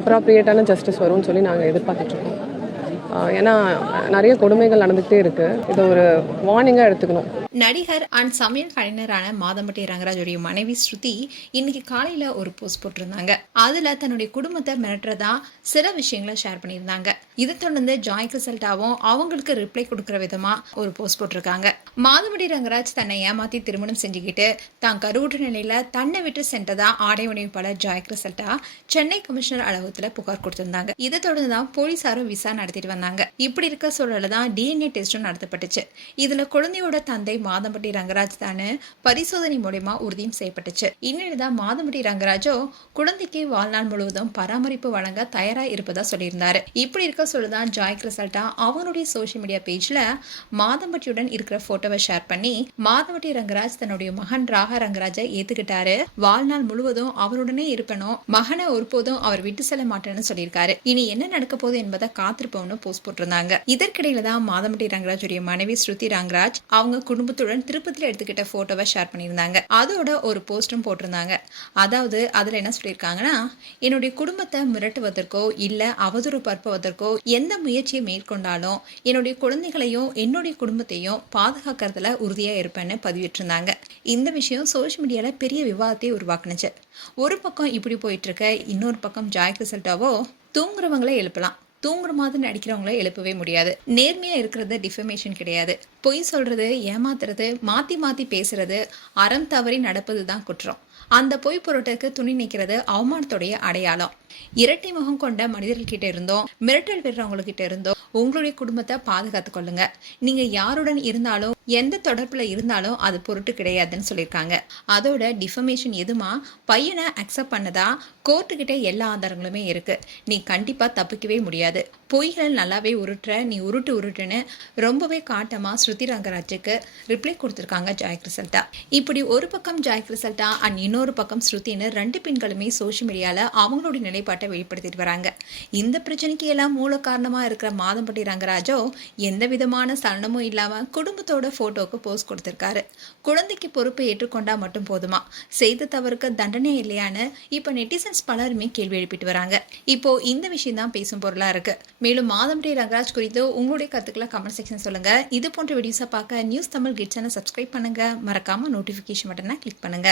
அப்ராப்ரியேட்டான justice வரும்னு சொல்லி நாங்கள் எதிர்பார்த்துட்ருக்கோம். ஏன்னா நிறைய கொடுமைகள் நடந்துகிட்டே இருக்குது. இதை ஒரு வார்னிங்காக எடுத்துக்கணும். நடிகர் அண்ட் சமையல் கலைஞரான மாதம்பட்டி ரங்கராஜுடைய மனைவி ஸ்ருதி இன்னைக்கு காலையில ஒரு போஸ்ட் போட்டிருந்தாங்க. அதுல தன்னுடைய குடும்பத்தை மிரட்டுறதா சில விஷயங்களை ஷேர் பண்ணியிருந்தாங்க. இதை தொடர்ந்து ஜாய் கிறிசல்டாவும் அவங்களுக்கு ரிப்ளை கொடுக்குற விதமா ஒரு போஸ்ட் போட்டிருக்காங்க. மாதம்பட்டி ரங்கராஜ் தன்னை ஏமாத்தி திருமணம் செஞ்சுக்கிட்டு தான் கருவுற்ற நிலையில தன்னை விட்டு சென்றதா ஆடை உணவுப்பாளர் ஜாய் கிறிசல்டா சென்னை கமிஷனர் அலுவலகத்துல புகார் கொடுத்திருந்தாங்க. இதை தொடர்ந்து தான் போலீசாரும் விசாரணை நடத்திட்டு வந்தாங்க. இப்படி இருக்க சூழல தான் டிஎன்ஏ டெஸ்டும் நடத்தப்பட்டுச்சு. இதுல குழந்தையோட தந்தை மாதம்பட்டி ரங்கராஜ் தானு பரிசோதனை மூலமா உறுதியும் செய்யப்பட்டுச்சு. இந்நிலைதான் மாதம்பட்டி ரங்கராஜோ குழந்தைக்கு வாழ்நாள் முழுவதும் பராமரிப்பு வழங்க தயாரா இருப்பதா சொல்லியிருந்தாரு. இப்படி இருக்க சொல்லதான் ஜாய் கிறிசல்டா அவங்களுடைய சோசியல் மீடியா பேஜ்ல மாதம்பட்டியுடன் இருக்கிற போட்டோவை ஷேர் பண்ணி மாதம்பட்டி ரங்கராஜ் தன்னுடைய மகன் ராக ரங்கராஜை ஏத்துக்கிட்டாரு, வாழ்நாள் முழுவதும் அவருடனே இருப்பனும், மகனை ஒருபோதும் அவர் விட்டு செல்ல மாட்டேன்னு சொல்லியிருக்காரு. இனி என்ன நடக்க போகுது என்பதை காத்திருப்போம்னு போஸ்ட் போட்டிருந்தாங்க. இதற்கிடையில தான் மாதம்பட்டி ரங்கராஜுடைய மனைவி ஸ்ருதி ரங்கராஜ் அவங்க குடும்பத்துடன் திருப்பதியில் எடுத்துக்கிட்ட போட்டோவை ஷேர் பண்ணியிருந்தாங்க. அதோட ஒரு போஸ்டும் போட்டிருந்தாங்க. அதாவது அதுல என்ன சொல்லியிருக்காங்கன்னா, என்னுடைய குடும்பத்தை மிரட்டுவதற்கோ இல்ல அவதூறு பரப்புவதற்கோ எந்த முயற்சியை மேற்கொண்டாலும் என்னுடைய குழந்தைகளையும் என்னுடைய குடும்பத்தையும் பாதுகாக்கிறதுல உறுதியா இருப்பேன்னு பதிவிட்டிருந்தாங்க. இந்த விஷயம் சோசியல் மீடியால பெரிய விவாதத்தை உருவாக்குனுச்சு. ஒரு பக்கம் இப்படி போயிட்டு இருக்க, இன்னொரு பக்கம் ஜாய் கிறிசல்டாவோ தூங்குறவங்களை எழுப்பலாம், தூங்குற மாதிரி நடிக்கிறவங்கள எழுப்பவே முடியாது, நேர்மையா இருக்கிறது டிஃபமேஷன் கிடையாது, பொய் சொல்றது, ஏமாத்துறது, மாத்தி மாத்தி பேசுறது, அறம் தவறி நடப்பதுதான் குற்றம், அந்த பொய் பொருட்டுக்கு துணி நிற்கிறது அவமானத்துடைய அடையாளம். இரட்டை முகம் கொண்ட மனிதர்கிட்ட இருந்தோம், மிரட்டல் விடுறவங்க கிட்ட இருந்தோம் உங்களுடைய குடும்பத்தை பாதுகாத்து கொள்ளுங்க. நீங்க யாருடன் இருந்தாலும் எந்த தொடர்புல இருந்தாலும் அது பொருட்டு கிடையாதுன்னு சொல்லியிருக்காங்க. அதோட டிஃபமேஷன் எதுமா பையனை அக்செப்ட் பண்ணதா கோர்ட்டுக்கிட்ட எல்லா ஆதாரங்களுமே இருக்கு, நீ கண்டிப்பா தப்பிக்கவே முடியாது, பொய்கள் நல்லாவே உருட்டுற, நீ உருட்டுன்னு ரொம்பவே காட்டமா ஸ்ருதி ரங்கராஜுக்கு ரிப்ளை கொடுத்திருக்காங்க ஜாய் கிறிசல்டா. இப்படி ஒரு பக்கம் ஜாய் கிறிசல்டா அண்ட் இன்னொரு பக்கம் ஸ்ருதின்னு ரெண்டு பெண்களுமே சோசியல் மீடியால அவங்களுடைய நிலைப்பாட்டை வெளிப்படுத்திட்டு வராங்க. இந்த பிரச்சனைக்கு எல்லாம் மூல காரணமா இருக்கிற மாதம்பட்டி ரங்கராஜோ எந்த விதமான சலனமும் இல்லாம குடும்பத்தோட போட்டோக்கு போஸ்ட் கொடுத்திருக்காரு. குழந்தைக்கு பொறுப்பை ஏற்றுக்கொண்டா மட்டும் போதுமா, செய்த தவறுக்கு தண்டனை இல்லையான்னு இப்ப நெட்டிசன்ஸ் பலருமே கேள்வி எழுப்பிட்டு வராங்க. இப்போ இந்த விஷயம் தான் பேசும் பொருளா இருக்கு. மேலும் மாதம்பட்டி ரங்கராஜ் குறித்து உங்களுடைய கருத்துக்களை கமெண்ட் செக்ஷன் சொல்லுங்க. இது போன்ற வீடியோஸை பார்க்க news Tamil kids channel subscribe பண்ணுங்க. மறக்காம நோட்டிபிகேஷன் பட்டனை கிளிக் பண்ணுங்க.